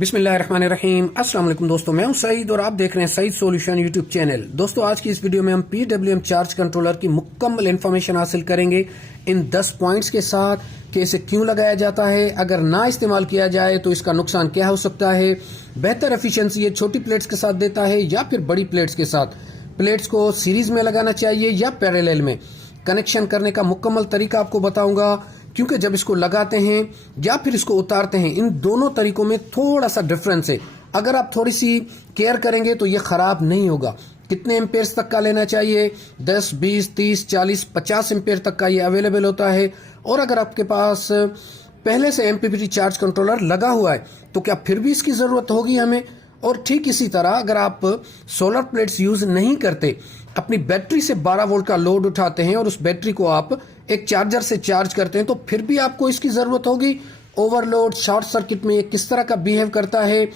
बिस्मिल्लाहिर्रहमानिर्रहीम। अस्सलाम वालेकुम दोस्तों, मैं हूं सईद और आप देख रहे हैं सईद सॉल्यूशन यूट्यूब चैनल। दोस्तों, आज की इस वीडियो में हम PWM चार्ज कंट्रोलर की मुकम्मल इन्फॉर्मेशन हासिल करेंगे इन 10 पॉइंट्स के साथ कि इसे क्यों लगाया जाता है, अगर ना इस्तेमाल किया जाए तो इसका नुकसान क्या हो सकता है, बेहतर एफिशिएंसी ये छोटी प्लेट्स के साथ देता है या फिर बड़ी प्लेट्स के साथ, प्लेट्स को सीरीज में लगाना चाहिए या पैरेलल में, कनेक्शन करने का मुकम्मल तरीका आपको बताऊंगा, क्योंकि जब इसको लगाते हैं या फिर इसको उतारते हैं इन दोनों तरीकों में थोड़ा सा डिफरेंस है। अगर आप थोड़ी सी केयर करेंगे तो ये खराब नहीं होगा। कितने एम्पेयर्स तक का लेना चाहिए? 10, 20, 30, 40, 50 एम्पेयर तक का ये अवेलेबल होता है। और अगर आपके पास पहले से MPPT चार्ज कंट्रोलर लगा हुआ है तो क्या फिर भी इसकी जरूरत होगी हमें? और ठीक इसी तरह अगर आप सोलर प्लेट्स यूज नहीं करते, अपनी बैटरी से 12 वोल्ट का लोड उठाते हैं और उस बैटरी को आप एक चार्जर से चार्ज करते हैं तो फिर भी आपको इसकी जरूरत होगी। ओवरलोड, शॉर्ट सर्किट में ये किस तरह का बिहेव करता है,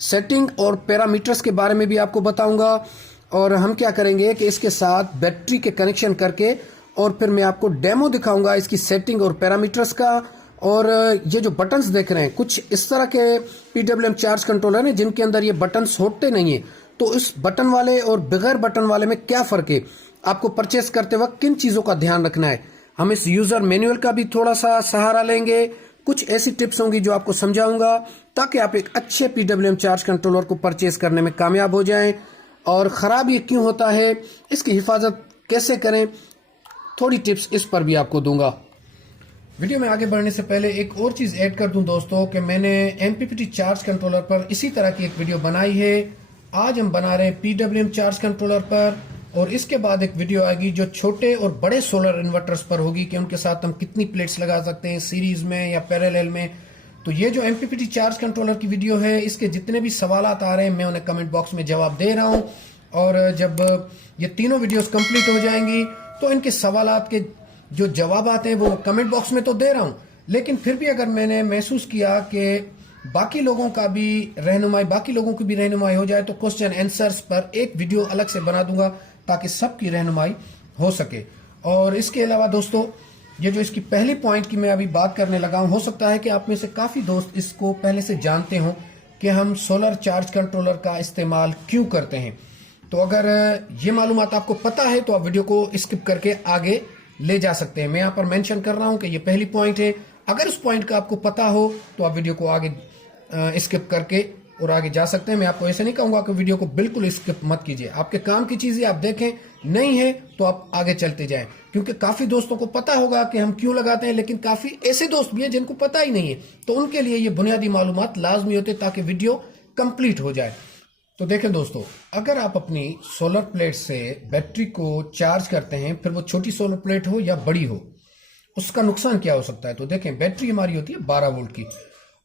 सेटिंग और पैरामीटर्स के बारे में भी आपको बताऊंगा। और हम क्या करेंगे कि इसके साथ बैटरी के कनेक्शन करके और फिर मैं आपको डेमो दिखाऊंगा इसकी सेटिंग और पैरामीटर्स का। और ये जो बटन्स देख रहे हैं, कुछ इस तरह के PWM चार्ज कंट्रोलर हैं जिनके अंदर ये बटन्स होते नहीं है। तो इस बटन वाले और बगैर बटन वाले में क्या फर्क है, आपको परचेस करते वक्त किन चीजों का ध्यान रखना है, हम इस यूजर मैनुअल का भी थोड़ा सा सहारा लेंगे। कुछ ऐसी टिप्स होंगी जो आपको समझाऊंगा ताकि आप एक अच्छे PWM चार्ज कंट्रोलर को परचेस करने में कामयाब हो जाएं। और खराब ये क्यों होता है, इसकी हिफाजत कैसे करें, थोड़ी टिप्स इस पर भी आपको दूंगा। वीडियो में आगे बढ़ने से पहले एक और चीज ऐड कर दूं दोस्तों कि मैंने MPPT चार्ज कंट्रोलर पर इसी तरह की एक वीडियो बनाई है। आज हम बना रहे हैं PWM चार्ज कंट्रोलर पर, और इसके बाद एक वीडियो आएगी जो छोटे और बड़े सोलर इन्वर्टर्स पर होगी कि उनके साथ हम कितनी प्लेट्स लगा सकते हैं, सीरीज में या पैरेलल में। तो ये जो MPPT चार्ज कंट्रोलर की वीडियो है, इसके जितने भी सवालात आ रहे हैं मैं उन्हें कमेंट बॉक्स में जवाब दे रहा हूं। और जब ये तीनों वीडियोस कंप्लीट हो जाएंगी तो इनके सवालात के जो जवाब आते हैं वो कमेंट बॉक्स में तो दे रहा हूं, लेकिन फिर भी अगर मैंने महसूस किया कि बाकी लोगों की भी रहनुमाई हो जाए तो क्वेश्चन आंसर्स पर एक वीडियो अलग से बना दूंगा ताकि सबकी रहनुमाई हो सके। और इसके अलावा दोस्तों, ये जो इसकी पहली पॉइंट की मैं अभी बात करने लगा हूं, हो सकता है कि आप में से काफी दोस्त इसको पहले से जानते हो कि हम सोलर चार्ज कंट्रोलर का इस्तेमाल क्यों करते हैं। तो अगर ये मालूमात आपको पता है तो आप वीडियो को स्किप करके आगे ले जा सकते हैं। मैं यहाँ पर मेंशन कर रहा हूं कि ये पहली पॉइंट है। अगर उस पॉइंट का आपको पता हो तो आप वीडियो को आगे स्किप करके और आगे जा सकते हैं। मैं आपको ऐसे नहीं कहूंगा कि वीडियो को बिल्कुल स्किप मत कीजिए, आपके काम की चीजें आप देखें, नहीं है तो आप आगे चलते जाएं। क्योंकि काफी दोस्तों को पता होगा कि हम क्यों लगाते हैं, लेकिन काफी ऐसे दोस्त भी हैं जिनको पता ही नहीं है, तो उनके लिए ये बुनियादी मालूमात लाजमी होते ताकि वीडियो कंप्लीट हो जाए। तो देखें दोस्तों, अगर आप अपनी सोलर प्लेट से बैटरी को चार्ज करते हैं, फिर वो छोटी सोलर प्लेट हो या बड़ी हो, उसका नुकसान क्या हो सकता है। तो देखें, बैटरी हमारी होती है 12 वोल्ट की,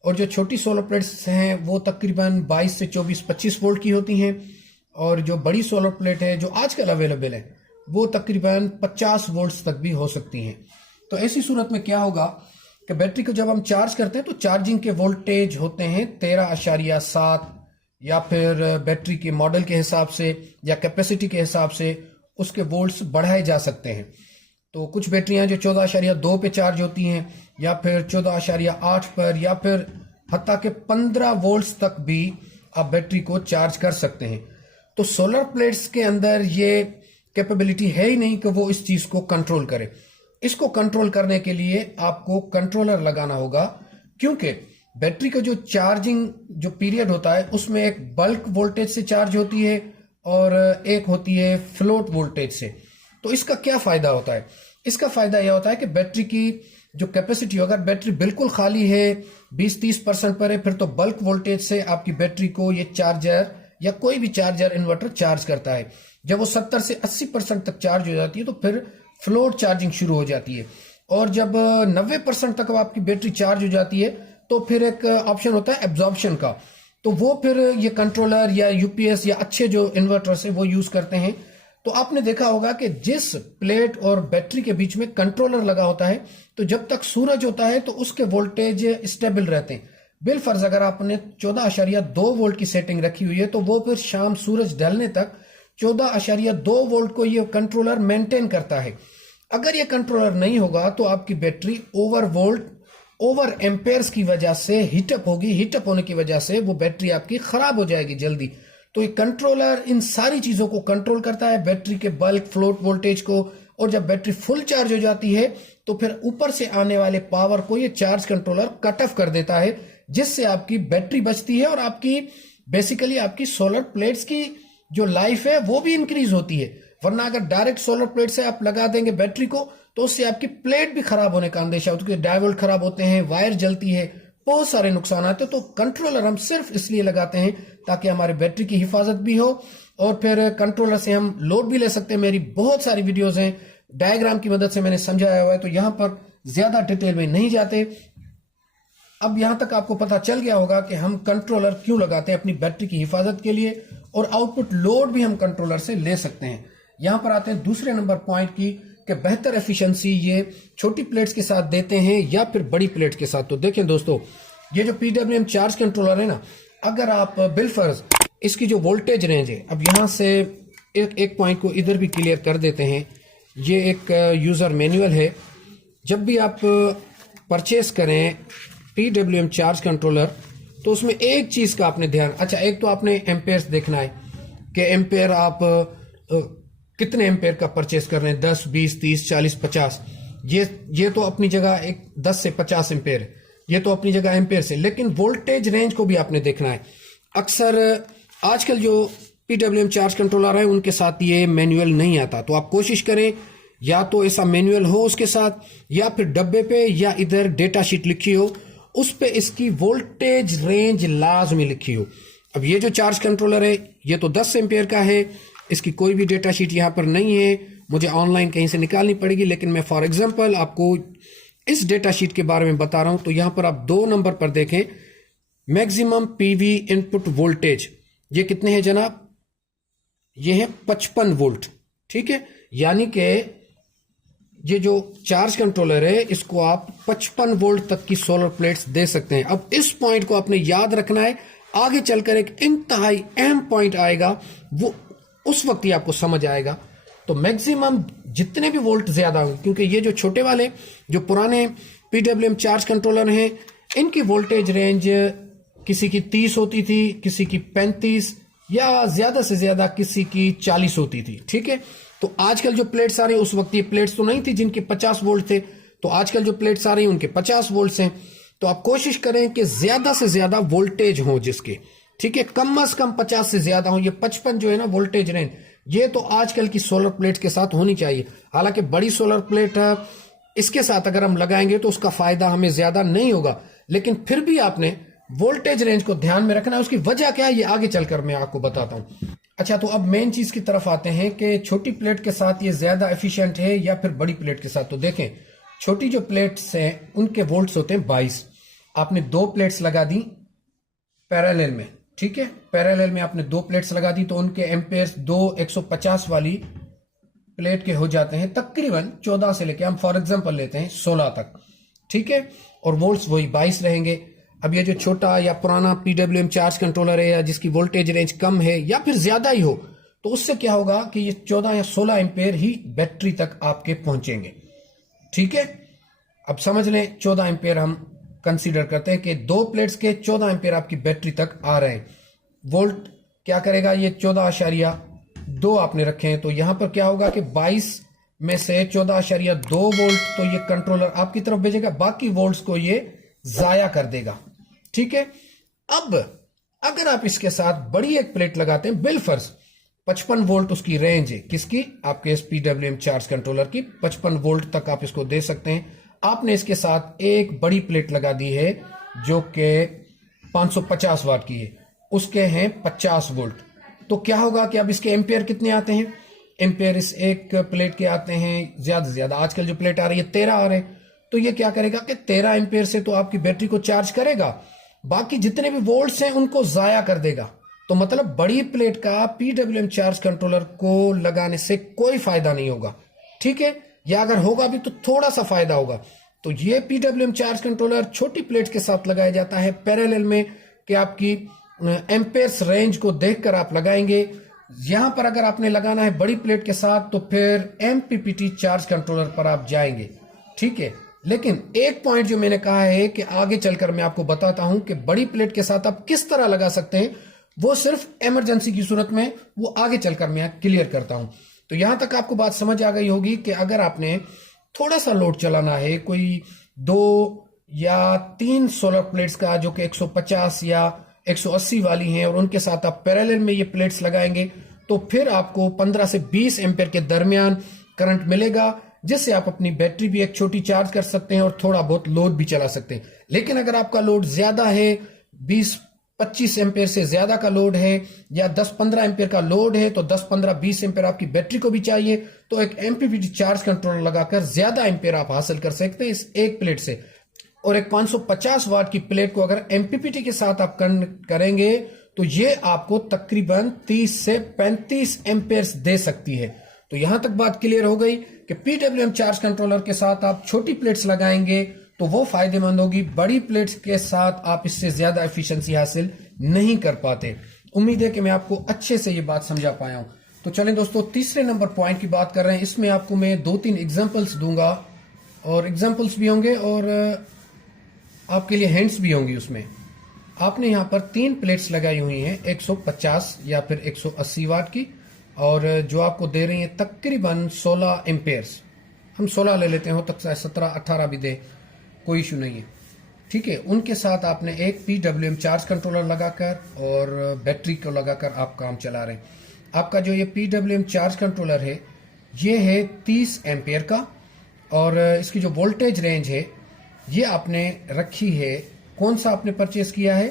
और जो छोटी सोलर प्लेट्स हैं वो तकरीबन 22 से 24-25 वोल्ट की होती हैं, और जो बड़ी सोलर प्लेट है जो आजकल अवेलेबल है वो तकरीबन 50 वोल्ट तक भी हो सकती हैं। तो ऐसी सूरत में क्या होगा कि बैटरी को जब हम चार्ज करते हैं तो चार्जिंग के वोल्टेज होते हैं 13.7, या फिर बैटरी के मॉडल के हिसाब से या कैपेसिटी के हिसाब से उसके वोल्ट्स बढ़ाए जा सकते हैं। तो कुछ बैटरियां जो 14.2 पे चार्ज होती हैं, या फिर 14.8 पर, या फिर हत्ता के 15 वोल्ट्स तक भी आप बैटरी को चार्ज कर सकते हैं। तो सोलर प्लेट्स के अंदर ये कैपेबिलिटी है ही नहीं कि वो इस चीज को कंट्रोल करे। इसको कंट्रोल करने के लिए आपको कंट्रोलर लगाना होगा, क्योंकि बैटरी का जो चार्जिंग जो पीरियड होता है उसमें एक बल्क वोल्टेज से चार्ज होती है और एक होती है फ्लोट वोल्टेज से। तो इसका क्या फायदा होता है? इसका फायदा यह होता है कि बैटरी की जो कैपेसिटी, अगर बैटरी बिल्कुल खाली है, 20-30% पर है, फिर तो बल्क वोल्टेज से आपकी बैटरी को ये चार्जर या कोई भी चार्जर इन्वर्टर चार्ज करता है। जब वो 70 से 80% तक चार्ज हो जाती है तो फिर फ्लोट चार्जिंग शुरू हो जाती है, और जब 90% तक आपकी बैटरी चार्ज हो जाती है तो फिर एक ऑप्शन होता है एब्जॉर्प्शन का। तो वो फिर ये कंट्रोलर या UPS या अच्छे जो इन्वर्टर्स है वो यूज करते हैं। तो आपने देखा होगा कि जिस प्लेट और बैटरी के बीच में कंट्रोलर लगा होता है, तो जब तक सूरज होता है तो उसके वोल्टेज स्टेबल रहते हैं। बिलफर्ज अगर आपने 14.2 वोल्ट की सेटिंग रखी हुई है तो वो फिर शाम सूरज ढलने तक 14.2 वोल्ट को ये कंट्रोलर मेंटेन करता है। अगर ये कंट्रोलर नहीं होगा तो आपकी battery over volt over Ampere's की वजह से हीटअप होगी, हीटअप होने की वजह से वो बैटरी आपकी खराब हो जाएगी जल्दी। तो ये कंट्रोलर इन सारी चीजों को कंट्रोल करता है, बैटरी के बल्क फ्लोट वोल्टेज को, और जब बैटरी फुल चार्ज हो जाती है तो फिर ऊपर से आने वाले पावर को ये चार्ज कंट्रोलर कट ऑफ कर देता है, जिससे आपकी बैटरी बचती है और आपकी बेसिकली आपकी सोलर प्लेट्स की जो लाइफ है वो भी इंक्रीज होती है। वरना अगर डायरेक्ट सोलर प्लेट से आप लगा देंगे बैटरी को तो उससे आपकी प्लेट भी खराब होने का अंदेशा होता है, डायवोल्ट खराब होते हैं, वायर जलती है, बहुत सारे नुकसान आते हैं। तो कंट्रोलर हम सिर्फ इसलिए लगाते हैं ताकि हमारी बैटरी की हिफाजत भी हो, और फिर कंट्रोलर से हम लोड भी ले सकते हैं। मेरी बहुत सारी वीडियोस हैं, डायग्राम की मदद से मैंने समझाया हुआ है, तो यहां पर ज्यादा डिटेल में नहीं जाते। अब यहां तक आपको पता चल गया होगा कि हम कंट्रोलर क्यों लगाते हैं, अपनी बैटरी की हिफाजत के लिए, और आउटपुट लोड भी हम कंट्रोलर से ले सकते हैं। यहां पर आते हैं दूसरे नंबर पॉइंट की कि बेहतर एफिशिएंसी ये छोटी प्लेट्स के साथ देते हैं या फिर बड़ी प्लेट्स के साथ। तो देखें दोस्तों, ये जो PWM चार्ज कंट्रोलर है ना, अगर आप बिलफर्ज इसकी जो वोल्टेज रेंज है, अब यहां से एक पॉइंट को इधर भी क्लियर कर देते हैं। ये एक यूजर मैनुअल है। जब भी आप परचेस करें PWM चार्ज कंट्रोलर तो उसमें एक चीज का आपने ध्यान, अच्छा एक तो आपने एम्पेयर्स देखना है कि एम्पेयर आप कितने एम्पेयर का परचेस कर रहे हैं, 10, 20, 30, 40, 50। ये तो अपनी जगह एक 10 से 50 एम्पेयर है, ये तो अपनी जगह एम्पेयर से, लेकिन वोल्टेज रेंज को भी आपने देखना है। अक्सर आजकल जो PWM चार्ज कंट्रोलर है उनके साथ ये मैनुअल नहीं आता, तो आप कोशिश करें या तो ऐसा मैनुअल हो उसके साथ, या फिर डब्बे पे या इधर डेटा शीट लिखी हो, उस पे इसकी वोल्टेज रेंज लाजमी लिखी हो। अब ये जो चार्ज कंट्रोलर है ये तो 10 एम्पेयर का है, इसकी कोई भी डेटा शीट यहाँ पर नहीं है, मुझे ऑनलाइन कहीं से निकालनी पड़ेगी, लेकिन मैं फॉर एग्जांपल आपको इस डेटा शीट के बारे में बता रहा हूं। तो यहां पर आप 2 नंबर पर देखें, मैक्सिमम PV इनपुट वोल्टेज ये कितने हैं जनाब, ये है 55 वोल्ट। ठीक है, यानी कि ये जो चार्ज कंट्रोलर है इसको आप 55 वोल्ट तक की सोलर प्लेट्स दे सकते हैं। अब इस पॉइंट को आपने याद रखना है, आगे चलकर एक इंतहाई अहम पॉइंट आएगा, वो उस वक्त ही आपको समझ आएगा। तो मैक्सिमम जितने भी वोल्ट ज्यादा होंगे, क्योंकि ये जो छोटे वाले जो पुराने PWM चार्ज कंट्रोलर हैं इनकी वोल्टेज रेंज किसी की 30 होती थी, किसी की 35, या ज्यादा से ज्यादा किसी की 40 होती थी। ठीक है, तो आजकल जो प्लेट्स आ रही है, उस वक्त ये प्लेट्स तो नहीं थी जिनके 50 वोल्ट थे, तो आजकल जो प्लेट्स आ रही है उनके 50 वोल्ट हैं। तो आप कोशिश करें कि ज्यादा से ज्यादा वोल्टेज हो जिसके, ठीक है, कम से कम 50 से ज्यादा हो। ये 55 जो है ना वोल्टेज रेंज, ये तो आजकल की सोलर प्लेट के साथ होनी चाहिए। हालांकि बड़ी सोलर प्लेट इसके साथ अगर हम लगाएंगे तो उसका फायदा हमें ज्यादा नहीं होगा, लेकिन फिर भी आपने वोल्टेज रेंज को ध्यान में रखना है। उसकी वजह क्या है ये आगे चलकर मैं आपको बताता हूं। अच्छा, तो अब मेन चीज की तरफ आते हैं कि छोटी प्लेट के साथ ये ज्यादा एफिशिएंट है या फिर बड़ी प्लेट के साथ। तो देखें, छोटी जो प्लेट्स हैं उनके वोल्ट्स होते हैं 22। आपने 2 प्लेट्स लगा दी पैरेलल में, ठीक है, पैरेलल में आपने 2 प्लेट्स लगा दी तो उनके एम्पेयर्स 2 150 वाली प्लेट के हो जाते हैं तकरीबन 14 से लेके, हम फॉर एग्जांपल लेते हैं 16 तक। ठीक है, और वोल्ट्स वही 22 रहेंगे। अब ये जो छोटा या पुराना PWM चार्ज कंट्रोलर है या जिसकी वोल्टेज रेंज कम है या फिर ज्यादा ही हो, तो उससे क्या होगा कि ये 14 या 16 एम्पेयर ही बैटरी तक आपके पहुंचेंगे। ठीक है, अब समझ लें 14 एम्पेयर हम कंसीडर करते हैं कि 2 प्लेट्स के 14 एम्पेयर आपकी बैटरी तक आ रहे हैं। वोल्ट क्या करेगा, ये 14.2 आपने रखे हैं, तो यहां पर क्या होगा कि 22 में से 14.2 वोल्ट तो ये कंट्रोलर आपकी तरफ भेजेगा, बाकी वोल्ट्स को ये जाया कर देगा। ठीक है, अब अगर आप इसके साथ बड़ी एक प्लेट लगाते हैं, बिलफर्ज 55 वोल्ट उसकी रेंज है, किसकी, आपके इस PWM चार्ज कंट्रोलर की 55 वोल्ट तक आप इसको दे सकते हैं। आपने इसके साथ एक बड़ी प्लेट लगा दी है जो कि 550 वाट की है, उसके हैं 50 वोल्ट। तो क्या होगा कि अब इसके एम्पेयर कितने आते हैं, एम्पेयर इस एक प्लेट के आते हैं ज्यादा से ज्यादा, आजकल जो प्लेट आ रही है 13 आ रहे हैं, तो ये क्या करेगा कि 13 एम्पेयर से तो आपकी बैटरी को चार्ज करेगा, बाकी जितने भी वोल्ट्स हैं उनको जाया कर देगा। तो मतलब बड़ी प्लेट का PWM चार्ज कंट्रोलर को लगाने से कोई फायदा नहीं होगा। ठीक है, या अगर होगा भी तो थोड़ा सा फायदा होगा। तो ये PWM चार्ज कंट्रोलर छोटी प्लेट के साथ लगाया जाता है पैरेलल में, कि आपकी एम्पेयर्स रेंज को देखकर आप लगाएंगे। यहां पर अगर आपने लगाना है बड़ी प्लेट के साथ तो फिर MPPT चार्ज कंट्रोलर पर आप जाएंगे। ठीक है, लेकिन एक पॉइंट जो मैंने कहा है कि आगे चलकर मैं आपको बताता हूं कि बड़ी प्लेट के साथ आप किस तरह लगा सकते हैं, वो सिर्फ इमरजेंसी की सूरत में, वो आगे चलकर मैं क्लियर करता हूं। तो यहां तक आपको बात समझ आ गई होगी कि अगर आपने थोड़ा सा लोड चलाना है, कोई 2 या 3 सोलर प्लेट्स का जो कि 150 या 180 वाली हैं, और उनके साथ आप पैरेलल में ये प्लेट्स लगाएंगे, तो फिर आपको 15 से 20 एम्पेयर के दरमियान करंट मिलेगा, जिससे आप अपनी बैटरी भी एक छोटी चार्ज कर सकते हैं और थोड़ा बहुत लोड भी चला सकते हैं। लेकिन अगर आपका लोड ज्यादा है, 20-25 एम्पेयर से ज्यादा का लोड है, या 10-15 एम्पेयर का लोड है, तो 10-15-20 एम्पेयर आपकी बैटरी को भी चाहिए, तो एक एमपीपीटी चार्ज कंट्रोलर लगाकर ज्यादा एम्पेयर आप हासिल कर सकते हैं इस एक प्लेट से। और एक 550 वाट की प्लेट को अगर एमपीपीटी के साथ आप करेंगे, तो ये आपको तकरीबन 30 से 35 एम्पेयर दे सकती है। तो यहां तक बात क्लियर हो गई कि पीडब्ल्यूएम चार्ज कंट्रोलर के साथ आप छोटी प्लेट्स लगाएंगे तो वो फायदेमंद होगी, बड़ी प्लेट्स के साथ आप इससे ज्यादा एफिशिएंसी हासिल नहीं कर पाते। उम्मीद है कि मैं आपको अच्छे से ये बात समझा पाया हूं। तो चलें दोस्तों, तीसरे नंबर पॉइंट की बात कर रहे हैं। इसमें आपको मैं 2-3 एग्जांपल्स दूंगा, और एग्जांपल्स भी होंगे और आपके लिए हिंट्स भी होंगी। उसमें आपने यहां पर 3 प्लेट्स लगाई हुई हैं, 150 या फिर 180 वाट की, और जो आपको दे रही है तकरीबन 16 एम्पेयर्स। हम 16 ले लेते हैं, हो तक 17-18 भी दे, कोई इशू नहीं है, ठीक है। उनके साथ आपने एक पीडब्ल्यूएम चार्ज कंट्रोलर लगाकर और बैटरी को लगाकर आप काम चला रहे हैं। आपका जो ये पीडब्ल्यूएम चार्ज कंट्रोलर है, ये है 30 एम्पेयर का, और इसकी जो वोल्टेज रेंज है ये आपने रखी है, कौन सा आपने परचेज किया है,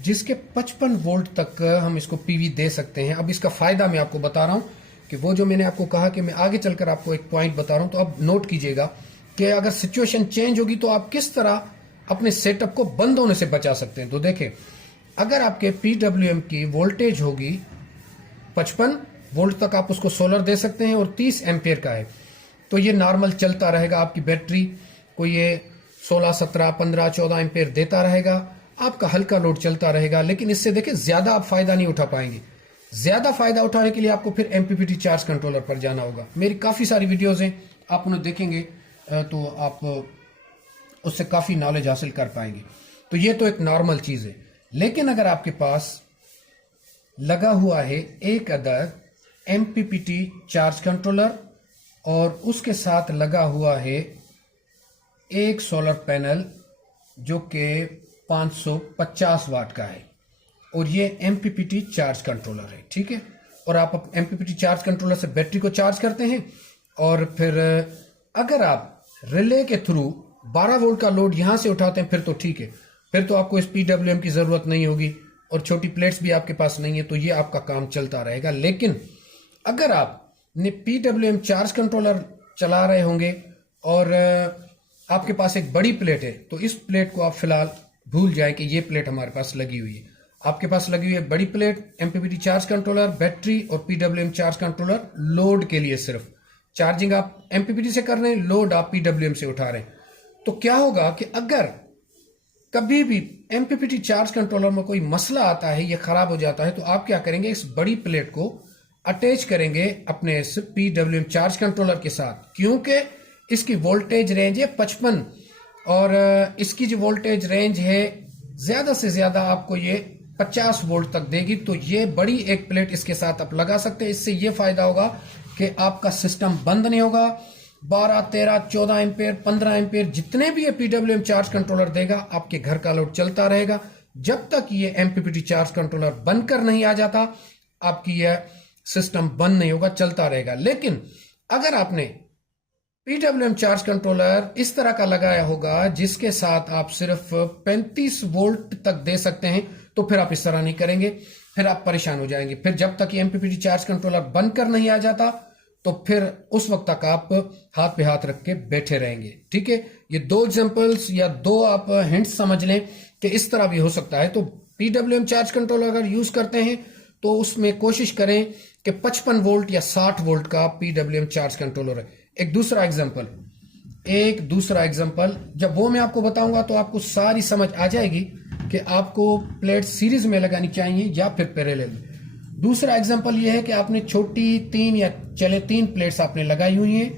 जिसके 55 वोल्ट तक हम इसको पीवी दे सकते हैं। अब इसका फायदा मैं आपको बता रहा हूं कि वो जो मैंने आपको कहा कि मैं आगे चलकर आपको एक पॉइंट बता रहा हूं, तो अब नोट कीजिएगा कि अगर सिचुएशन चेंज होगी तो आप किस तरह अपने सेटअप को बंद होने से बचा सकते हैं। तो देखें, अगर आपके पीडब्ल्यूएम की वोल्टेज होगी 55 वोल्ट तक, आप उसको सोलर दे सकते हैं, और 30 एम्पियर का है, तो ये नॉर्मल चलता रहेगा। आपकी बैटरी को ये 16, 17, 15, 14 एम्पियर देता रहेगा, आपका हल्का लोड चलता रहेगा। लेकिन इससे देखें, ज्यादा आप फायदा नहीं उठा पाएंगे। ज्यादा फायदा उठाने के लिए आपको फिर एमपीपीटी चार्ज कंट्रोलर पर जाना होगा। मेरी काफी सारी वीडियोस हैं, आप उन्हें देखेंगे तो आप उससे काफी नॉलेज हासिल कर पाएंगे। तो ये तो एक नॉर्मल चीज है। लेकिन अगर आपके पास लगा हुआ है एक अदर एमपीपीटी चार्ज कंट्रोलर, और उसके साथ लगा हुआ है एक सोलर पैनल जो कि 550 वाट का है, और ये एमपीपीटी चार्ज कंट्रोलर है, ठीक है। और आप एमपीपीटी चार्ज कंट्रोलर से बैटरी को चार्ज करते हैं, और फिर अगर आप रिले के थ्रू 12 वोल्ट का लोड यहां से उठाते हैं, फिर तो ठीक है, फिर तो आपको इस पीडब्ल्यूएम की जरूरत नहीं होगी, और छोटी प्लेट्स भी आपके पास नहीं है, तो ये आपका काम चलता रहेगा। लेकिन अगर आपने पीडब्ल्यूएम चार्ज कंट्रोलर चला रहे होंगे और आपके पास एक बड़ी प्लेट है, तो इस प्लेट को आप फिलहाल भूल जाएं कि ये प्लेट हमारे पास लगी हुई है। आपके पास लगी हुई है बड़ी plate, MPPT charge controller, battery और पीडब्ल्यूएम चार्ज कंट्रोलर लोड के लिए। सिर्फ चार्जिंग आप एमपीपीटी से कर रहे हैं, लोड आप पीडब्ल्यूएम से उठा रहे हैं। तो क्या होगा कि अगर कभी भी एमपीपीटी चार्ज कंट्रोलर में कोई मसला आता है, ये खराब हो जाता है, तो आप क्या करेंगे, इस बड़ी प्लेट को अटैच करेंगे अपने इस पीडब्ल्यूएम चार्ज कंट्रोलर के साथ, क्योंकि इसकी वोल्टेज रेंज है 55, और इसकी जो वोल्टेज रेंज है ज्यादा से ज्यादा आपको ये 50 वोल्ट तक देगी। तो ये बड़ी एक प्लेट इसके साथ आप लगा सकते हैं। इससे ये फायदा होगा कि आपका सिस्टम बंद नहीं होगा। 12, 13, 14 एम्पेयर, 15 एम्पेयर जितने भी ये पीडब्ल्यूएम चार्ज कंट्रोलर देगा, आपके घर का लोड चलता रहेगा जब तक ये एमपीपीटी चार्ज कंट्रोलर बनकर नहीं आ जाता। आपकी यह सिस्टम बंद नहीं होगा, चलता रहेगा। लेकिन अगर आपने पीडब्ल्यूएम चार्ज कंट्रोलर इस तरह का लगाया होगा जिसके साथ आप सिर्फ 35 वोल्ट तक दे सकते हैं, तो फिर आप इस तरह नहीं करेंगे, फिर आप परेशान हो जाएंगे। फिर जब तक ये एमपीपीटी चार्ज कंट्रोलर बनकर नहीं आ जाता, तो फिर उस वक्त तक आप हाथ पे हाथ रख के बैठे रहेंगे, ठीक है। ये 2 एग्जांपल्स या 2 आप हिंट्स समझ लें कि इस तरह भी हो सकता है। तो पीडब्ल्यूएम चार्ज कंट्रोलर अगर यूज करते हैं तो उसमें कोशिश करें कि 55 वोल्ट या 60 वोल्ट का पीडब्ल्यूएम चार्ज कंट्रोलर है। एक दूसरा एग्जांपल जब वो मैं आपको बताऊंगा तो आपको सारी समझ आ जाएगी कि आपको प्लेट सीरीज में लगानी चाहिए या फिर पैरेलल में। दूसरा एग्जांपल ये है कि आपने छोटी 3 प्लेट्स आपने लगाई हुई हैं,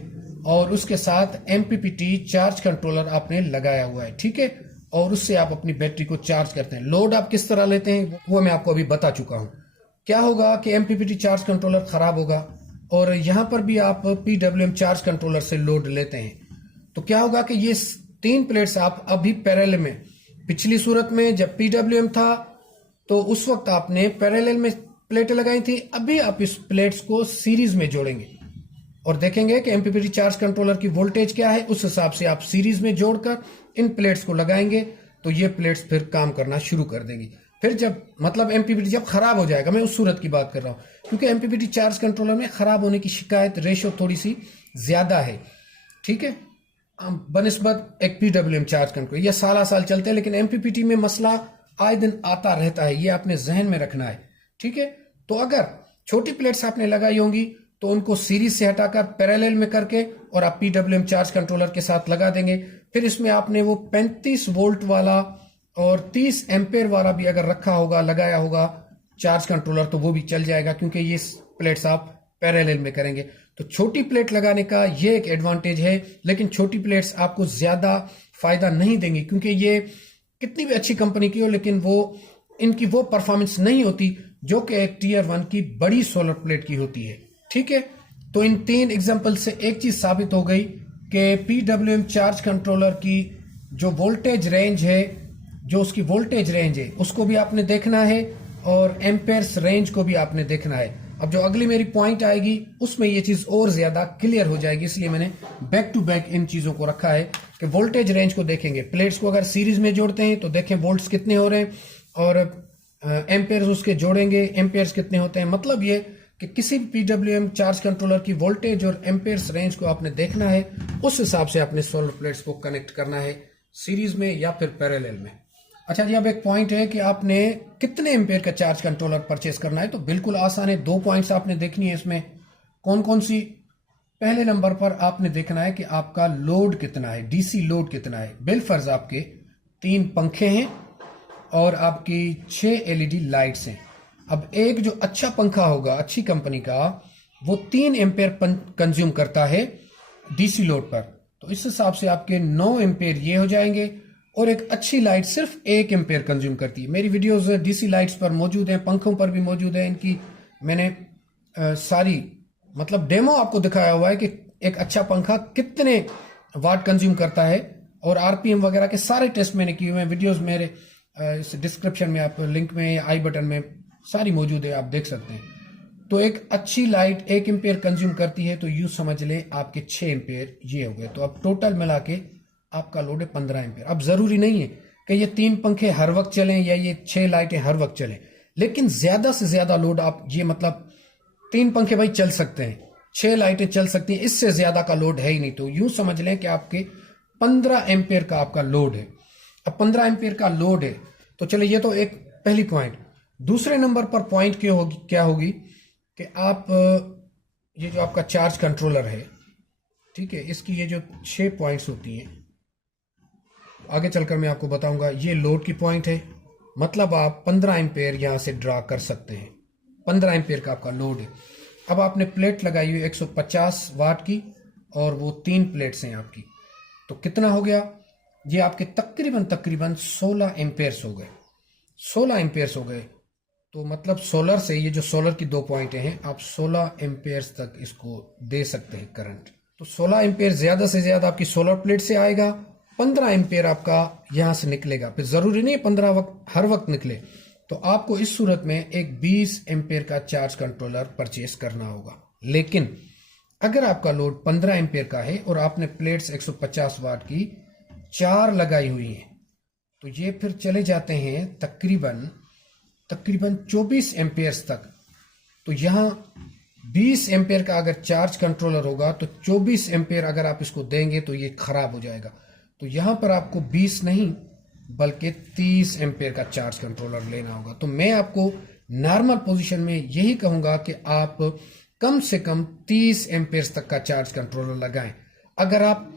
और उसके साथ MPPT चार्ज कंट्रोलर आपने लगाया हुआ है, ठीक है। और उससे आप अपनी बैटरी को चार्ज करते हैं। लोड आप किस तरह लेते हैं वो मैं आपको अभी बता चुका हूं। क्या होगा कि MPPT चार्ज कंट्रोलर खराब होगा और यहां पर भी आप PWM चार्ज कंट्रोलर से लोड लेते हैं, तो क्या होगा कि ये 3 प्लेट्स आप अभी पैरेलल में, पिछली सूरत में जब PWM था तो उस वक्त आपने पैरेलल में प्लेटें लगाई थी, अभी आप इस प्लेट्स को सीरीज में जोड़ेंगे और देखेंगे कि MPPT चार्ज कंट्रोलर की वोल्टेज क्या है, उस हिसाब से आप सीरीज में जोड़कर इन प्लेट्स को लगाएंगे तो ये प्लेट्स फिर काम करना शुरू कर देंगी। फिर जब मतलब MPPT जब खराब हो जाएगा, मैं उस सूरत की बात कर रहा हूं, क्योंकि MPPT चार्ज कंट्रोलर में खराब होने की शिकायत रेशो थोड़ी सी ज्यादा है, ठीक है, बनिस्बत एक PWM चार्ज कंट्रोलर। ये साल चलते हैं, लेकिन MPPT में मसला आए दिन आता रहता है, ये आपने जहन में रखना है, ठीक है। तो अगर छोटी प्लेट्स आपने लगाई होंगी तो उनको सीरीज से हटाकर पैरेलल में करके और आप PWM चार्ज कंट्रोलर के साथ लगा देंगे। फिर इसमें आपने वो 35 वोल्ट वाला और 30 एम्पेयर वाला भी अगर रखा होगा, लगाया होगा चार्ज कंट्रोलर, तो वो भी चल जाएगा, क्योंकि ये प्लेट्स आप पैरेलल में करेंगे। तो छोटी प्लेट लगाने का ये एक एडवांटेज है, लेकिन छोटी प्लेट्स आपको ज्यादा फायदा नहीं देंगी, क्योंकि ये कितनी भी अच्छी कंपनी की हो, लेकिन वो इनकी वो परफॉर्मेंस नहीं होती जो कि एक Tier 1 की बड़ी सोलर प्लेट की होती है, ठीक है। तो इन 3 एग्जांपल से एक चीज साबित हो गई कि PWM चार्ज कंट्रोलर की जो वोल्टेज रेंज है, जो उसकी वोल्टेज रेंज है उसको भी आपने देखना है और एम्पेयर्स रेंज को भी आपने देखना है। अब जो अगली मेरी पॉइंट आएगी उसमें ये चीज और ज्यादा क्लियर हो जाएगी, इसलिए मैंने बैक टू बैक इन चीजों को रखा है कि वोल्टेज रेंज को देखेंगे। प्लेट्स को अगर सीरीज में जोड़ते हैं तो देखें वोल्ट्स कितने हो रहे हैं, और एम्पेयर्स उसके जोड़ेंगे, एम्पेयर्स कितने होते हैं। मतलब ये कि किसी भी PWM चार्ज कंट्रोलर की वोल्टेज और एम्पेयर्स रेंज को आपने देखना है, उस हिसाब से आपने सोलर प्लेट्स को कनेक्ट करना है, सीरीज में या फिर पैरेलल में। अच्छा जी, अब एक पॉइंट है कि आपने कितने एम्पेयर का चार्ज कंट्रोलर परचेस करना है, तो बिल्कुल आसान है। 2 पॉइंट्स आपने देखनी है इसमें। कौन कौन सी? पहले नंबर पर आपने देखना है कि आपका लोड कितना है, DC लोड कितना है। बिलफर्ज आपके 3 पंखे हैं और आपकी 6 LED लाइट्स हैं। अब एक जो अच्छा पंखा होगा अच्छी कंपनी का, वो 3 एम्पेयर कंज्यूम करता है DC लोड पर, तो इस हिसाब से आपके 9 एम्पेयर ये हो जाएंगे। और एक अच्छी लाइट सिर्फ 1 एम्पेयर कंज्यूम करती है। मेरी वीडियोस DC लाइट्स पर मौजूद हैं, पंखों पर भी मौजूद है। इनकी मैंने सारी मतलब डेमो आपको दिखाया हुआ है कि एक अच्छा पंखा कितने वाट कंज्यूम करता है, और RPM वगैरह के सारे टेस्ट मैंने किए हुए हैं। वीडियोस मेरे इस डिस्क्रिप्शन में, आप लिंक में या आई बटन में सारी मौजूद है, आप देख सकते हैं। तो एक अच्छी लाइट 1 एम्पेयर कंज्यूम करती है, तो यूं समझ लें आपके 6 एम्पेयर ये हो गए। तो अब टोटल मिला के आपका लोड है 15 एम्पेयर। अब जरूरी नहीं है कि ये 3 पंखे हर वक्त चलें या ये 6 लाइटें हर वक्त चलें, लेकिन ज्यादा से ज्यादा लोड आप ये मतलब 3 पंखे भाई चल सकते हैं, 6 लाइटें चल सकती हैं, इससे ज्यादा का लोड है ही नहीं। तो यूं समझ लें कि आपके 15 एम्पेयर का आपका लोड है। अब 15 एम्पेयर का लोड है, तो चलिए ये तो एक पहली पॉइंट। दूसरे नंबर पर पॉइंट क्या होगी कि आप ये जो आपका चार्ज कंट्रोलर है, ठीक है, इसकी ये जो 6 पॉइंट्स होती हैं, आगे चलकर मैं आपको बताऊंगा। ये लोड की पॉइंट है, मतलब आप 15 एम्पेयर यहां से ड्रा कर सकते हैं। 15 एम्पेयर का आपका लोड है। अब आपने प्लेट लगाई हुई 150 वाट की, और वो 3 प्लेट्स हैं आपकी, तो कितना हो गया? ये आपके तकरीबन 16 एम्पेयर्स हो गए। 16 एम्पेयर्स हो गए, तो मतलब सोलर से, ये जो सोलर की 2 पॉइंटें हैं, आप 16 एम्पेयर्स तक इसको दे सकते हैं करंट। तो 16 एम्पेयर ज्यादा से ज्यादा आपकी सोलर प्लेट से आएगा, 15 एम्पेयर आपका यहां से निकलेगा। फिर जरूरी नहीं 15 हर वक्त निकले, तो आपको इस सूरत में एक 20 एम्पेयर का चार्ज कंट्रोलर परचेस करना होगा। लेकिन अगर आपका लोड 15 एम्पेयर का है और आपने प्लेट्स 150 वाट की 4 लगाई हुई हैं, तो ये फिर चले जाते हैं तकरीबन 24 एम्पेयर्स तक। तो यहां 20 एम्पेयर का अगर चार्ज कंट्रोलर होगा, तो 24 एम्पेयर अगर आप इसको देंगे तो ये खराब हो जाएगा। तो यहां पर आपको 20 नहीं बल्कि 30 एम्पेयर का चार्ज कंट्रोलर लेना होगा। तो मैं आपको नॉर्मल पोजीशन में यही कहूंगा कि आप कम से कम 30 एम्पेयर तक का चार्ज कंट्रोलर लगाएं। अगर आप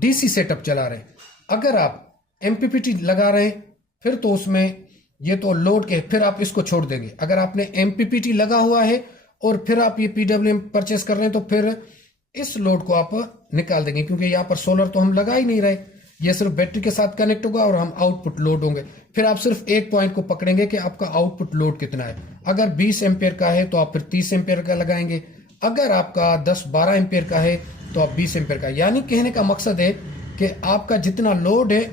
DC सेटअप चला रहे हैं, अगर आप MPPT लगा रहे हैं, फिर तो उसमें ये तो लोड के, फिर आप इसको छोड़ देंगे। अगर आपने MPPT लगा हुआ है और फिर आप ये PWM परचेस कर रहे हैं, तो फिर इस लोड को आप निकाल देंगे, क्योंकि यहाँ पर सोलर तो हम लगा ही नहीं रहे, ये सिर्फ बैटरी के साथ कनेक्ट होगा और हम आउटपुट लोड होंगे। फिर आप सिर्फ एक पॉइंट को पकड़ेंगे कि आपका आउटपुट लोड कितना है। अगर 20 एम्पियर का है तो आप फिर 30 एम्पियर का लगाएंगे, अगर आपका 10-12 एम्पियर का है तो आप 20 एम्पियर का। यानी कहने का मकसद है कि आपका जितना लोड है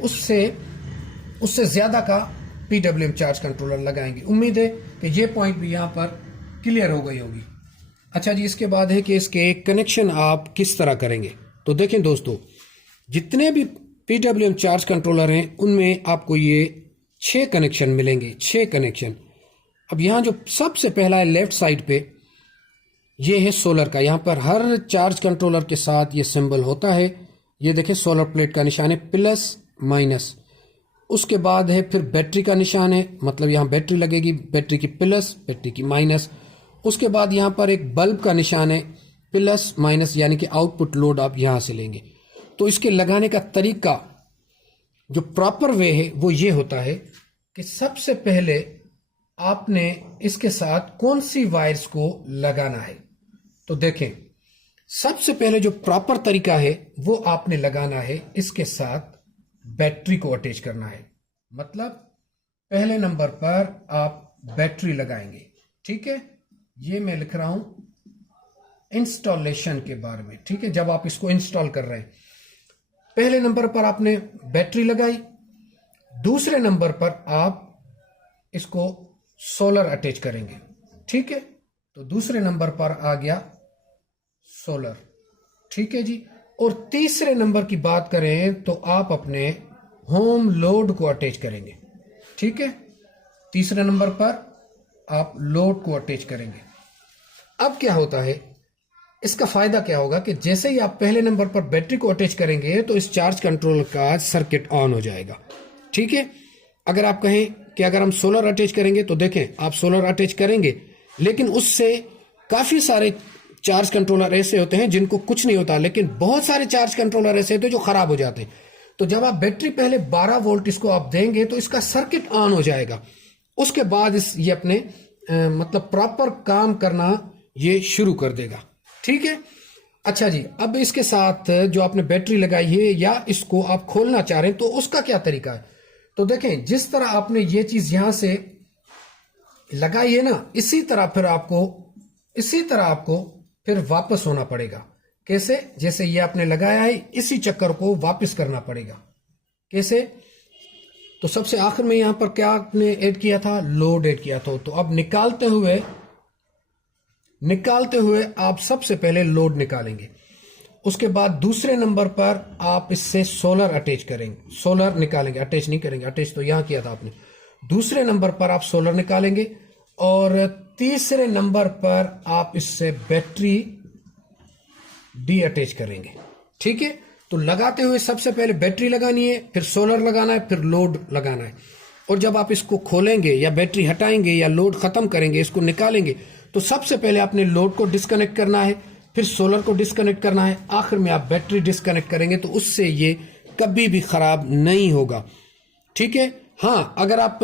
उससे ज्यादा का पीडब्ल्यूएम चार्ज कंट्रोलर लगाएंगे। उम्मीद है कि ये पॉइंट भी यहाँ पर क्लियर हो गई होगी। अच्छा जी, इसके बाद है कि इसके कनेक्शन आप किस तरह करेंगे। तो देखें दोस्तों, जितने भी पीडब्ल्यूएम चार्ज कंट्रोलर हैं उनमें आपको ये 6 कनेक्शन मिलेंगे, 6 कनेक्शन। अब यहाँ जो सबसे पहला है लेफ्ट साइड पे, ये है सोलर का। यहाँ पर हर चार्ज कंट्रोलर के साथ ये सिंबल होता है। ये देखें सोलर प्लेट का निशान है प्लस माइनस। उसके बाद है फिर बैटरी का निशान है, मतलब यहाँ बैटरी लगेगी, बैटरी की प्लस बैटरी की माइनस। उसके बाद यहाँ पर एक बल्ब का निशान है प्लस माइनस, यानी कि आउटपुट लोड आप यहाँ से लेंगे। तो इसके लगाने का तरीका जो प्रॉपर वे है वो ये होता है कि सबसे पहले आपने इसके साथ कौन सी वायर्स को लगाना है। तो देखें, सबसे पहले जो प्रॉपर तरीका है वो आपने लगाना है इसके साथ बैटरी को अटैच करना है। मतलब पहले नंबर पर आप बैटरी लगाएंगे, ठीक है। ये मैं लिख रहा हूं इंस्टॉलेशन के बारे में, ठीक है। जब आप इसको इंस्टॉल कर रहे हैं, पहले नंबर पर आपने बैटरी लगाई, दूसरे नंबर पर आप इसको सोलर अटैच करेंगे, ठीक है। तो दूसरे नंबर पर आ गया सोलर, ठीक है जी। और तीसरे नंबर की बात करें तो आप अपने होम लोड को अटैच करेंगे, ठीक है। तीसरे नंबर पर आप लोड को अटैच करेंगे। अब क्या होता है, इसका फायदा क्या होगा कि जैसे ही आप पहले नंबर पर बैटरी को अटैच करेंगे तो इस चार्ज कंट्रोलर का सर्किट ऑन हो जाएगा, ठीक है। अगर आप कहें कि अगर हम सोलर अटैच करेंगे, तो देखें आप सोलर अटैच करेंगे, लेकिन उससे काफी सारे चार्ज कंट्रोलर ऐसे होते हैं जिनको कुछ नहीं होता, लेकिन बहुत सारे चार्ज कंट्रोलर ऐसे होते हैं जो खराब हो जाते हैं। तो जब आप बैटरी पहले 12 वोल्ट इसको आप देंगे तो इसका सर्किट ऑन हो जाएगा। उसके बाद ये अपने मतलब प्रॉपर काम करना ये शुरू कर देगा, ठीक है। अच्छा जी, अब इसके साथ जो आपने बैटरी लगाई है या इसको आप खोलना चाह रहे हैं तो उसका क्या तरीका है। तो देखें, जिस तरह आपने ये चीज यहां से लगाई है ना, इसी तरह आपको फिर वापस होना पड़ेगा। कैसे? जैसे ये आपने लगाया है, इसी चक्कर को वापस करना पड़ेगा। कैसे? तो सबसे आखिर में यहां पर क्या आपने ऐड किया था? लोड ऐड किया था। तो अब निकालते हुए आप सबसे पहले लोड निकालेंगे। उसके बाद दूसरे नंबर पर आप इससे सोलर अटैच करेंगे, सोलर निकालेंगे, अटैच नहीं करेंगे, अटैच तो यहां किया था आपने। दूसरे नंबर पर आप सोलर निकालेंगे और तीसरे नंबर पर आप इससे बैटरी डी अटैच करेंगे, ठीक है। तो लगाते हुए सबसे पहले बैटरी लगानी है, फिर सोलर लगाना है, फिर लोड लगाना है। और जब आप इसको खोलेंगे या बैटरी हटाएंगे या लोड खत्म करेंगे, इसको निकालेंगे, तो सबसे पहले आपने लोड को डिस्कनेक्ट करना है, फिर सोलर को डिस्कनेक्ट करना है, आखिर में आप बैटरी डिस्कनेक्ट करेंगे। तो उससे ये कभी भी खराब नहीं होगा, ठीक है। हाँ, अगर आप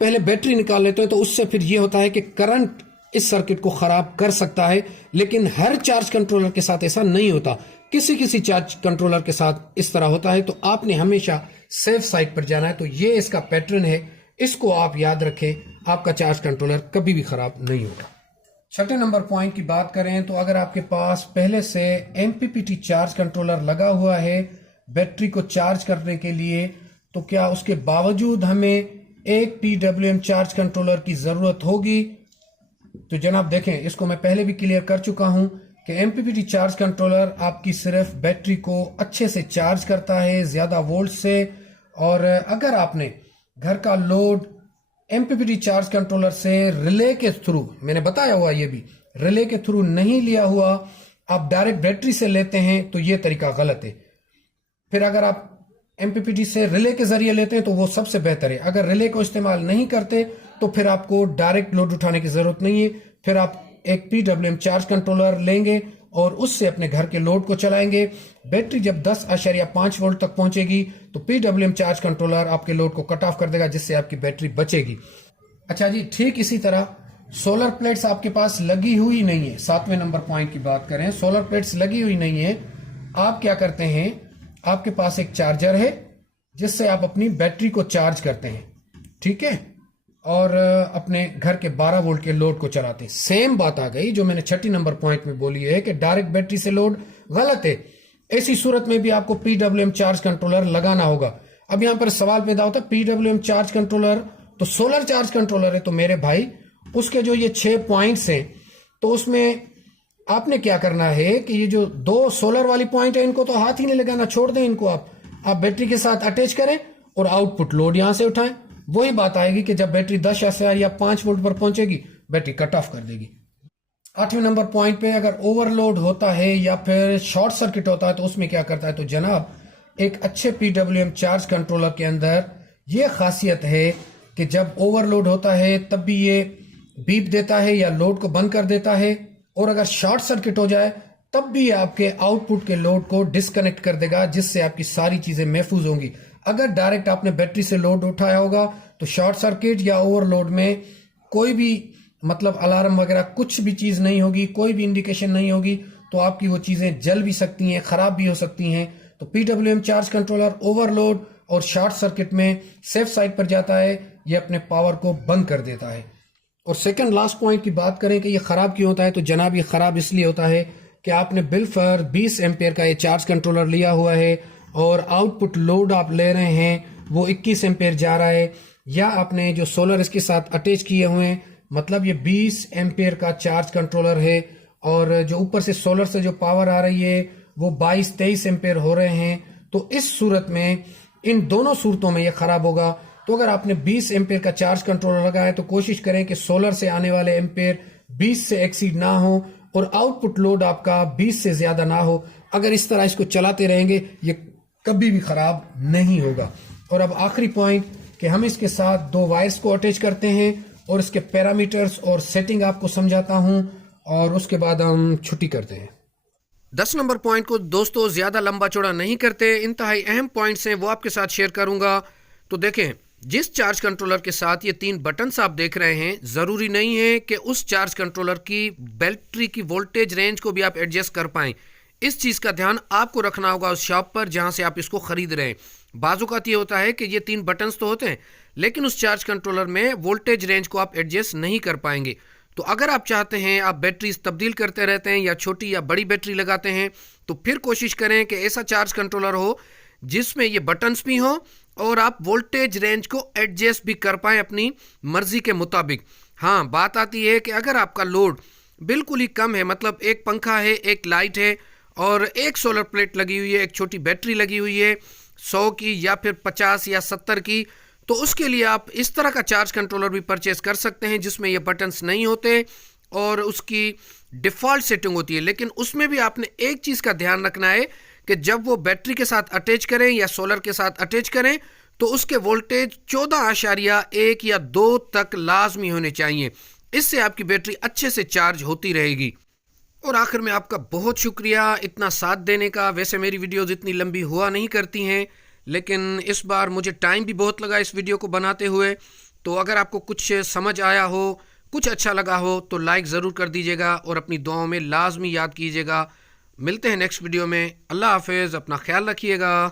पहले बैटरी निकाल लेते हैं तो उससे फिर ये होता है कि करंट इस सर्किट को खराब कर सकता है, लेकिन हर चार्ज कंट्रोलर के साथ ऐसा नहीं होता। किसी चार्ज कंट्रोलर के साथ इस तरह होता है। तो आपने हमेशा सेफ साइड पर जाना है। तो ये इसका पैटर्न है, इसको आप याद रखें, आपका चार्ज कंट्रोलर कभी भी खराब नहीं होगा। छठे नंबर पॉइंट की बात करें तो अगर आपके पास पहले से MPPT चार्ज कंट्रोलर लगा हुआ है बैटरी को चार्ज करने के लिए, तो क्या उसके बावजूद हमें एक PWM चार्ज कंट्रोलर की जरूरत होगी? तो जनाब देखें, इसको मैं पहले भी क्लियर कर चुका हूं कि MPPT चार्ज कंट्रोलर आपकी सिर्फ बैटरी को अच्छे से चार्ज करता है, ज्यादा वोल्ट से। और अगर आपने घर का लोड MPPT चार्ज कंट्रोलर से रिले के थ्रू, मैंने बताया हुआ ये भी, रिले के थ्रू नहीं लिया हुआ, आप डायरेक्ट बैटरी से लेते हैं, तो ये तरीका गलत है। फिर अगर आप MPPT से रिले के जरिए लेते हैं तो वो सबसे बेहतर है। अगर रिले को इस्तेमाल नहीं करते तो फिर आपको डायरेक्ट लोड उठाने की जरूरत नहीं है। फिर आप एक PWM चार्ज कंट्रोलर लेंगे और उससे अपने घर के लोड को चलाएंगे। बैटरी जब 10.5 वोल्ट तक पहुंचेगी तो PWM चार्ज कंट्रोलर आपके लोड को कट ऑफ कर देगा, जिससे आपकी बैटरी बचेगी। अच्छा जी, ठीक इसी तरह सोलर प्लेट्स आपके पास लगी हुई नहीं है। 7वें नंबर पॉइंट की बात करें, सोलर प्लेट्स लगी हुई नहीं है, आप क्या करते हैं, आपके पास एक चार्जर है जिससे आप अपनी बैटरी को चार्ज करते हैं, ठीक है, और अपने घर के 12 वोल्ट के लोड को चलाते हैं। सेम बात आ गई जो मैंने 6 नंबर पॉइंट में बोली है कि डायरेक्ट बैटरी से लोड गलत है। ऐसी सूरत में भी आपको पीडब्ल्यूएम चार्ज कंट्रोलर लगाना होगा। अब यहां पर सवाल पैदा होता है, पीडब्ल्यूएम चार्ज कंट्रोलर तो सोलर चार्ज कंट्रोलर है, तो मेरे भाई उसके जो ये 6 पॉइंट्स हैं, तो उसमें आपने क्या करना है कि ये जो 2 सोलर वाली पॉइंट है इनको तो हाथ ही नहीं लगाना, छोड़ दें इनको। आप बैटरी के साथ अटैच करें और आउटपुट लोड यहां से उठाएं। वही बात आएगी कि जब बैटरी 10 या 5 वोल्ट पर पहुंचेगी, बैटरी कट ऑफ कर देगी। 8वें नंबर पॉइंट पे अगर ओवरलोड होता है या फिर शॉर्ट सर्किट होता है तो उसमें क्या करता है, तो जनाब एक अच्छे पीडब्ल्यूएम चार्ज कंट्रोलर के अंदर ये खासियत है कि जब ओवरलोड होता है तब भी ये बीप देता है या लोड को बंद कर देता है, और अगर शॉर्ट सर्किट हो जाए तब भी ये आपके आउटपुट के लोड को डिस्कनेक्ट कर देगा, जिससे आपकी सारी चीजें महफूज होंगी। अगर डायरेक्ट आपने बैटरी से लोड उठाया होगा तो शॉर्ट सर्किट या ओवरलोड में कोई भी मतलब अलार्म वगैरह कुछ भी चीज नहीं होगी, कोई भी इंडिकेशन नहीं होगी, तो आपकी वो चीजें जल भी सकती हैं, खराब भी हो सकती हैं। तो पीडब्ल्यूएम चार्ज कंट्रोलर ओवरलोड और शॉर्ट सर्किट में सेफ साइड पर जाता है, ये अपने पावर को बंद कर देता है। और सेकंड लास्ट पॉइंट की बात करें कि ये खराब क्यों होता है, तो जनाब ये खराब इसलिए होता है कि आपने बिल पर 20 एम्पेयर का ये चार्ज कंट्रोलर लिया हुआ है और आउटपुट लोड आप ले रहे हैं वो 21 एम्पेयर जा रहा है, या आपने जो सोलर इसके साथ अटैच किए हुए हैं, मतलब ये 20 एम्पेयर का चार्ज कंट्रोलर है और जो ऊपर से सोलर से जो पावर आ रही है वो 22-23 एम्पेयर हो रहे हैं। तो इस सूरत में, इन दोनों सूरतों में ये खराब होगा। तो अगर आपने 20 एम्पेयर का चार्ज कंट्रोलर लगाया तो कोशिश करें कि सोलर से आने वाले एम्पेयर 20 से एक्सीड ना हो और आउटपुट लोड आपका 20 से ज्यादा ना हो। अगर इस तरह इसको चलाते रहेंगे ये कभी भी खराब नहीं होगा। और अब आखिरी पॉइंट कि हम इसके साथ 2 वायर्स को अटैच करते हैं और इसके पैरामीटर्स और सेटिंग आपको समझाता हूं और उसके बाद हम छुट्टी करते हैं। 10 नंबर पॉइंट को दोस्तों ज्यादा लंबा चौड़ा नहीं करते, इंतहाई अहम पॉइंट्स हैं वो आपके साथ शेयर करूंगा। तो देखें, जिस चार्ज कंट्रोलर के साथ ये 3 बटन्स आप देख रहे हैं, जरूरी नहीं है कि उस चार्ज कंट्रोलर की बैटरी की वोल्टेज रेंज को भी आप एडजस्ट कर पाएं। इस चीज का ध्यान आपको रखना होगा उस शॉप पर जहां से आप इसको खरीद रहे हैं। बाजुकात ये होता है कि ये 3 बटन्स तो होते हैं लेकिन उस चार्ज कंट्रोलर में वोल्टेज रेंज को आप एडजस्ट नहीं कर पाएंगे। तो अगर आप चाहते हैं, आप बैटरी तब्दील करते रहते हैं या छोटी या बड़ी बैटरी लगाते हैं, तो फिर कोशिश करें कि ऐसा चार्ज कंट्रोलर हो जिसमें ये बटन्स भी हो और आप वोल्टेज रेंज को एडजस्ट भी कर पाएं अपनी मर्जी के मुताबिक। हाँ, बात आती है कि अगर आपका लोड बिल्कुल ही कम है, मतलब एक पंखा है, एक लाइट है और एक सोलर प्लेट लगी हुई है, एक छोटी बैटरी लगी हुई है 100 की या फिर 50 या 70 की, तो उसके लिए आप इस तरह का चार्ज कंट्रोलर भी परचेज कर सकते हैं जिसमें ये बटन्स नहीं होते और उसकी डिफ़ॉल्ट सेटिंग होती है। लेकिन उसमें भी आपने एक चीज़ का ध्यान रखना है कि जब वो बैटरी के साथ अटैच करें या सोलर के साथ अटैच करें तो उसके वोल्टेज 14.1 या 2 तक लाजमी होने चाहिए। इससे आपकी बैटरी अच्छे से चार्ज होती रहेगी। और आखिर में आपका बहुत शुक्रिया इतना साथ देने का। वैसे मेरी वीडियोज़ इतनी लंबी हुआ नहीं करती हैं, लेकिन इस बार मुझे टाइम भी बहुत लगा इस वीडियो को बनाते हुए। तो अगर आपको कुछ समझ आया हो, कुछ अच्छा लगा हो तो लाइक ज़रूर कर दीजिएगा और अपनी दुआओं में लाजमी याद कीजिएगा। मिलते हैं नेक्स्ट वीडियो में। अल्लाह हाफिज़, अपना ख्याल रखिएगा।